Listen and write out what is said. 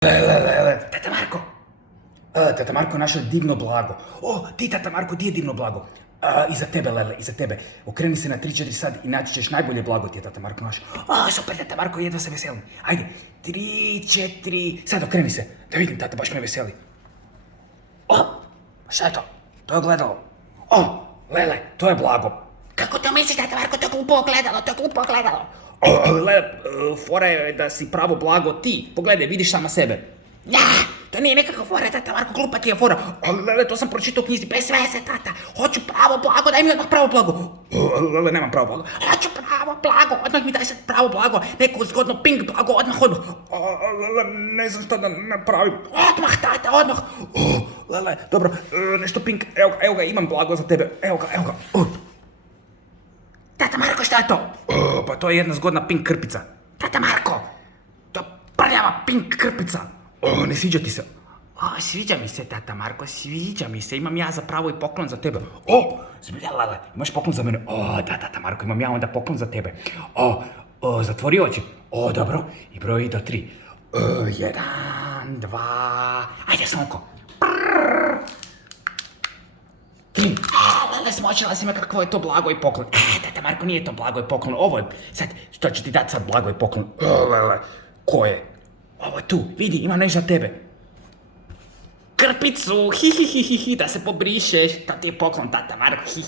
Tata Marko! Tata Marko je našao divno blago. O, ti, Tata Marko, di je divno blago? Iza tebe, Lele, iza tebe. Okreni se na 3-4 sad i naći ćeš najbolje blago ti je Tata Marko našao. O, super, Tata Marko, jedva se veselim. Ajde, 3-4... Sad okreni se, da vidim, Tata, baš me veseli. O, šta je to? To je ogledalo. O, Lele, to je blago. Kako to misliš, Tata Marko, to je glupo ogledalo, to je glupo ogledalo. Lele, fora je da si pravo blago ti. Pogledaj, vidiš sama sebe. Ja, to nije nikakva fora, Tata Marko, glupa ti je fora. Lele, to sam pročitao u knjizi. Bez veze, Tata, hoću pravo blago, daj mi odmah pravo blago. Lele, nemam pravo blago. Hoću pravo blago, odmah mi daj sad pravo blago, neko zgodno pink blago, odmah. Lele, ne znam šta da napravim. Odmah, Tata, odmah. Lele, dobro, nešto pink, evo ga, imam blago za tebe. Evo ga. Tata Marko, šta je to? Pa to je jedna zgodna pink krpica. Tata Marko, to prljava pink krpica. Ne sviđa ti se? Sviđa mi se, Tata Marko, sviđa mi se, imam ja zapravo i poklon za tebe. Zbilja, Lele, imaš poklon za mene? Da, Tata Marko, imam ja onda poklon za tebe. Zatvori oči. Dobro, i broj do 3. 1, 2, ajde, Sonko. 3. Lele, smočila si me kakvo je to blago i poklon. Tata Marko, nije to blago i poklon, ovo je, sad, što ću ti dati sad blago i poklon? Lele, ko je? Ovo je tu, vidi, ima nešto za tebe. Krpicu, hi, da se pobrišeš, to ti je poklon, Tata Marko, hi.